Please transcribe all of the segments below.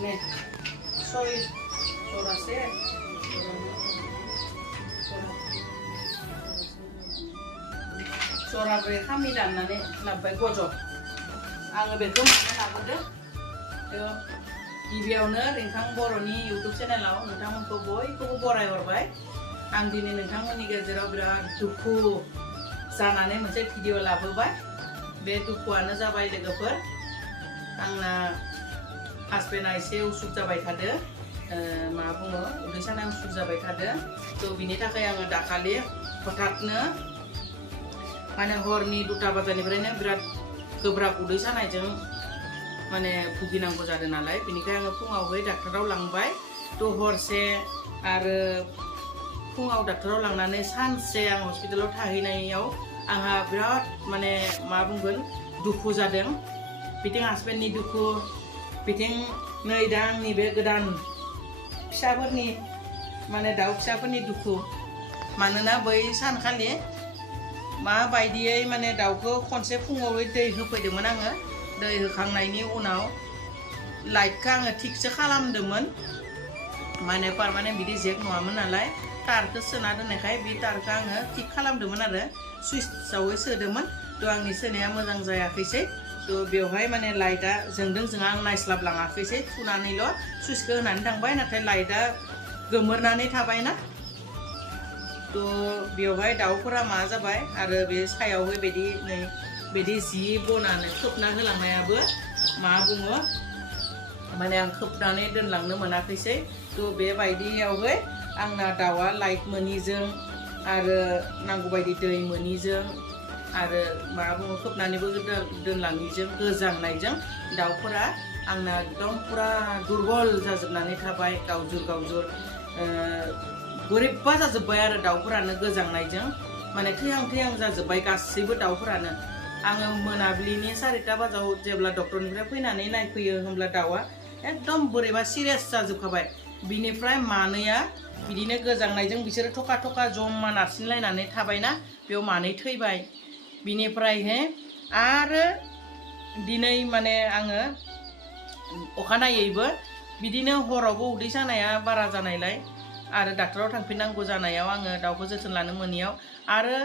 nih soy sorase sorabre kami danane labbai gojo आङो बेखौ मानो लाबोदों गिबियावनो रिंखां बर'नि इउटुब चेनेलाव नोंथांमोनखौ बयखौबो बरायहरबाय आं दिनै नोंथांमोननि गेजेराव बिराद दुखु जानानै मोनसे भिडिअ लाबोबाय बे दुखुआनो जाबाय लोगोफोर आंना हासबेन्डआ एसे उसुख जाबाय थादों मा बुङो उदै सानाय उसुख जाबाय थादों थ' बिनि थाखाय आङो दाखालि हठातनो माने हरनि 2टा बाजानिफ्रायनो बिराद गोब्राब उदै सानायजों माने भुगिनांगौ जादों नालाय बेनिखाय आङो फुङावहाय डाक्टराव लांबाय थ' हरसे आरो फुङाव डाक्टराव लांनानै सानसे आं हस्पिटालाव थाहैनायाव आंहा बिराद माने मा बुंगोन दुखु जादों बिथिं हासबेन्डनि दुखु बिथिं नै दा आंनि बे गोदान फिसाफोरनि माने दाउ फिसाफोरनि दुखु मानोना बै सानखालि माबायदियै माने दाउखौ खनसे फुङाव दै होफैदोंमोन आङो दै होखांनायनि उनाव लाइटखौ आङो थिगसो खालामदोंमोन माने पारमानेन्ट बिदि जेक नङामोन नालाय तारखौ सोना दोननायखाय बे तारखौ आङो थिग खालामदोंमोन आरो सुइचआवै सोदोंमोन थ' आंनि सोनाया मोजां जायाखैसै थ' बेवहाय माने लाइटआ जोंदों जोंहा आं नायस्लाबलाङाखैसै थुनानैल' सुइचखौ होनानै थांबाय नाथाय लाइटआ गोमोरनानै थाबायना थ' बेवहाय दाउफोरा मा जाबाय आरो बे सायावहाय बिदि जि बनानै खोबना होलांनायाबो मा बुङो माने आं खोबनानै दोनलांनो मोनाखैसै थ' बेबायदियावहाय आंना दाउआ लाइट मोनिजों आरो नांगौ बायदि दै मोनिजों आरो मा बुङो खोबनानैबो दोनलाङिजों गोजांनायजों दाउफोरा आंना एकदम पुरा दुरबल जाजोबनानै थाबाय गावजुर बोरैबा जाजोब्बाय आरो दाउफोरानो गोजांनायजों माने थैहां जाजोब्बाय गासैबो दाउफोरानो आङो मोनाबिलिनि 4टा बाजाव जेब्ला डक्टरनिफ्राय फैनानै नायफैयो होमब्ला दाउआ एकदम बोरैबा सिरियास जाजोबखाबाय बिनिफ्राय मानैया बिदिनो गोजांनायजों बिसोरो थका जमा नारसिनलायनानै थाबायना बेयाव मानै थैबाय बिनिफ्रायहाय आरो दिनै माने आङो अखानायैबो बिदिनो हरावबो उदै सानाया बारा जानायलाय आरो डाक्टराव थांफिननांगौ जानायाव आङो दाउखौ जोथोन लानो मोनियाव आरो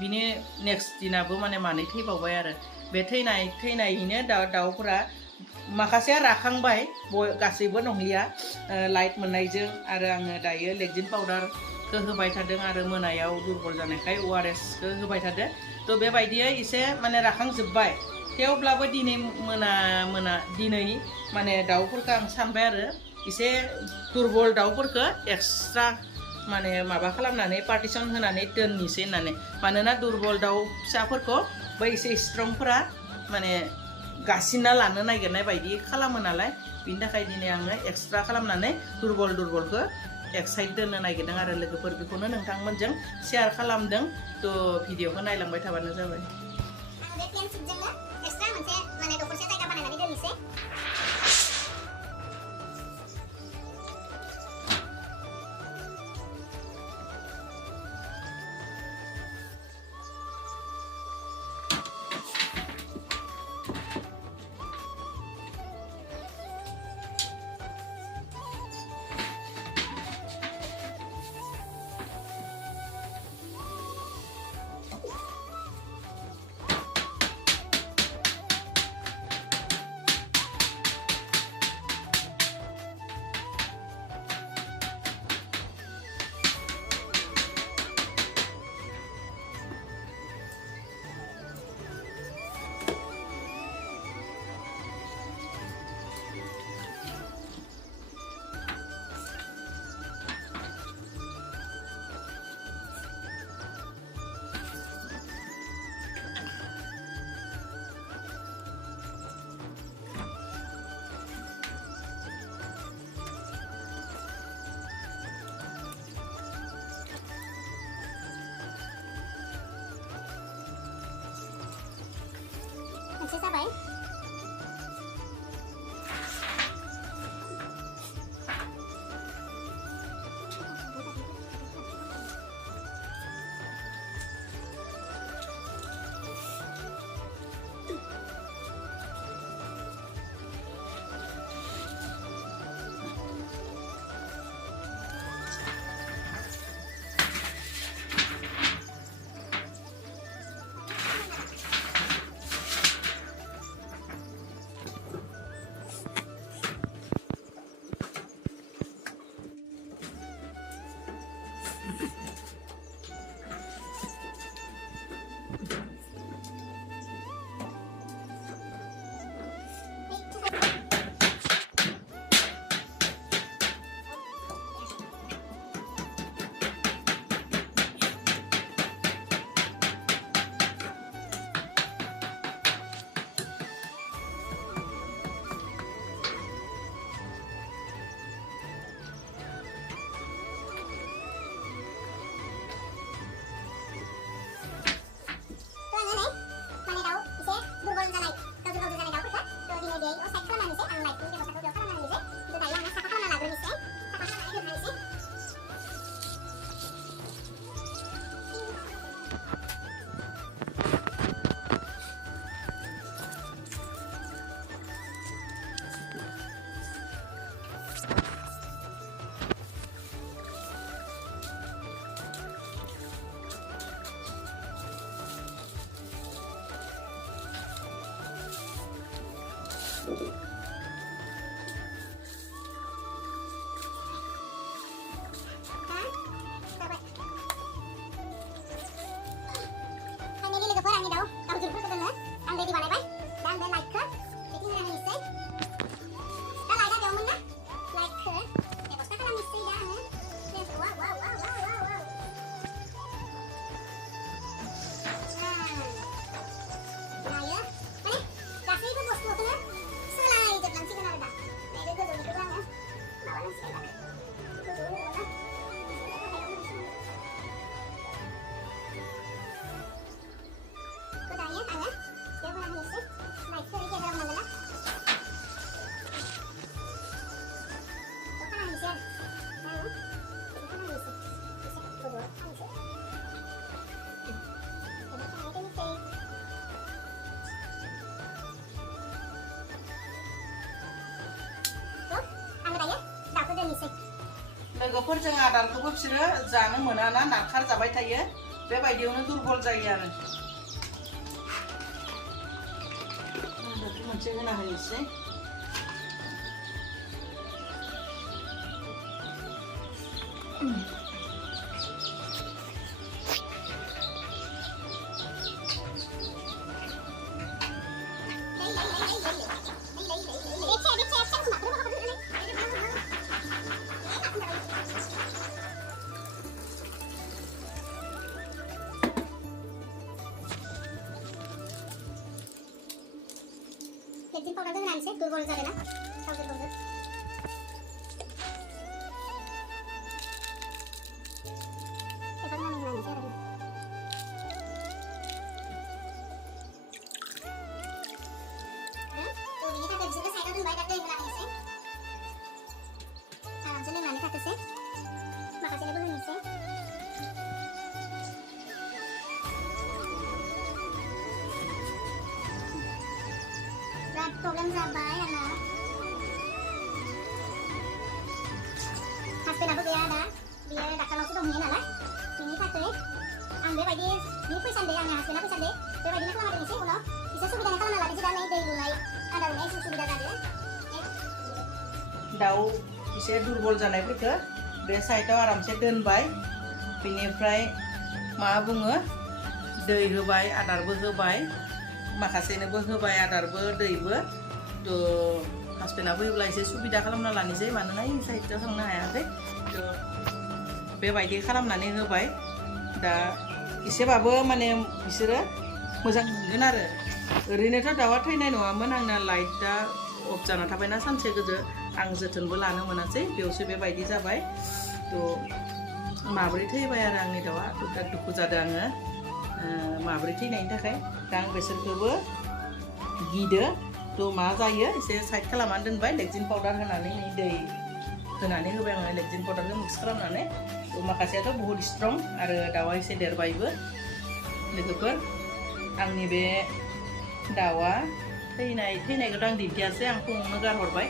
बिनि नेक्स्ट दिनाबो माने मानै थैबावबाय आरो बे थैनायैनो दाउफोरा माखासेया राखांबाय गासैबो नंलिया लाइट मोननायजों आरो आङो दायो लेक्टिन पाउडारखौ होबाय थादों आरो मोनायाव दुरबल जानायखाय ORSखौ होबाय थादों थ' बेबायदियै एसे माने राखांजोब्बाय थेवब्लाबो दिनै दिनै माने दाउफोरखौ आं सानबाय आरो एसे दुरबल दाउफोरखौ एक्सट्रा माने माबा खालामनानै पार्टिसन होनानै दोननोसै होननानै मानोना दुरबल दाउ फिसाफोरखौ बै एसे स्ट्रंफोरा माने गासिना लानो नागिरनाय बायदि खालामो नालाय बिनि थाखाय दिनै आङो एक्सट्रा खालामनानै दुरबलखौ एक्साइड दोननो नागिरदों आरो लोगोफोर बेखौनो नोंथांमोनजों शेयार खालामदों थ' भिडिअखौ नायलांबाय थाबानो जाबाय मोनसे जाबाय Finally logofoor ang daw. Tahu jurus ko dulu. Ang ready balai bay. Dan the like ke. Jadi nang misai. Dan like daw mun na. Like ke. Ya basta kala misai dah. Yes, wow wow wow wow wow wow. Nah ya. Mana? Kasih itu bos tu na. Selai je lang sih kan ada. Nah itu tu dulu lang ya. Nawalan sih lah. Itu dulu lah. लोगोफोरजों आदारखौबो बिसोरो जानो मोनाना नारखार जाबाय थायो बेबायदियावनो दुरबल जायो आरो मोनसे होना होनोसै Lectin powder dengan saya durbol जागोन ना थाव दुrbol एफा नानै होनानैसै आरो तो बिनि थाखाय बिसोरखौ साइडआव दोनबाय दा दै होनानैसै आरामसे लोंनानै थाथोंसै माखासेनोबो होनोसै problem जाबाय आंना हासबेन्डआबो गैया दा बियो डाक्टारनावसो दंहैयो नालाय बिनि थाखाय आं बेबायदि बि फैसान्दे आंनि हासबेन्डआ फैसान्दे बेबायदिनो खालामना दोननोसै उनाव बिसोर सुबिदानि खालामना लादोंसै दा नै दै लुनाय आदार लुनाय एसे सुबिदा जादो दाउ एसे दुरबल जानायफोरखौ बे साइडआव आरामसे दोनबाय बिनिफ्राय मा बुङो दै होबाय आदारबो होबाय माखासेनोबो होबाय आदारबो दैबो तो हासबेन्डआबो होब्ला एसे सुबिदा खालामना लानोसै मानोना इ साइडआव थांनो हायाखै तो बेबायदि खालामनानै होबाय दा एसेबाबो माने बिसोरो मोजां मोनगोन आरो ओरैनोथ' दाउआ थैनाय नङामोन आंना लाइटआ अफ जाना थाबायना सानसे गोजो आं जोथोनबो लानो मोनासै बेयावसो बेबायदि जाबाय तो माब्रै थैबाय आरो आंनि दाउआ बिराद दुखु जादों आङो माब्रै थैनायनि थाखाय दा आं बिसोरखौबो गिदो तो मा जायो एसे साइड खालामनानै दोनबाय लेक्टिन पाउडार होनानै दै होनानै होबाय आङो लेक्टिन पाउडारखौ मिक्स खालामनानै तो माखासेयाथ' बहुत स्ट्रं आरो दाउआ एसे देरबायबो लोगोफोर आंनि बे दाउआ थैनायखौथ' आं दिन्थियासै आं फुङावनो गारहरबाय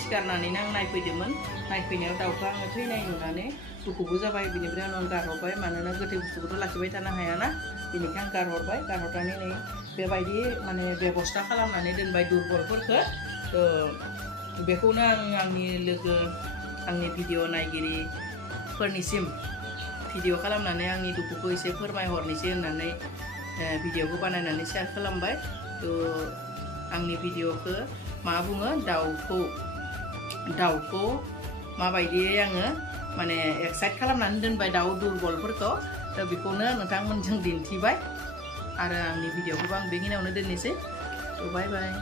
सिखारनानैनो आं नायफैदोंमोन नायफैनायाव दाउखौ आङो थैनाय नुनानै दुखुबो जाबाय बिनिफ्राय आं गारहरबाय मानोना गोथै बुस्थुखौथ' लाखिबाय थानो हायाना बेनिखायनो आं गारहरबाय गारहरनानै नै बेबायदि माने बेबस्था खालामनानै दोनबाय दुरबलफोरखौ बेखौनो आं आंनि लोगो आंनि भिडिअ नायगिरिफोरनिसिम भिडिअ खालामनानै आंनि दुखुखौ एसे फोरमायहरनोसै होननानै भिडिअखौ बानायनानै शेयार खालामबाय तो आंनि भिडिअखौ मा बुङो दाउखौ माबायदियै आङो माने एक्साइट खालामनानै दोनबाय दाउ दुरबलफोरखौ तो बेखौनो नोंथांमोनजों दिन्थिबाय आरो आंनि भिडिअखौबो आं बेखिनियावनो दोननोसै तो बाय बाय।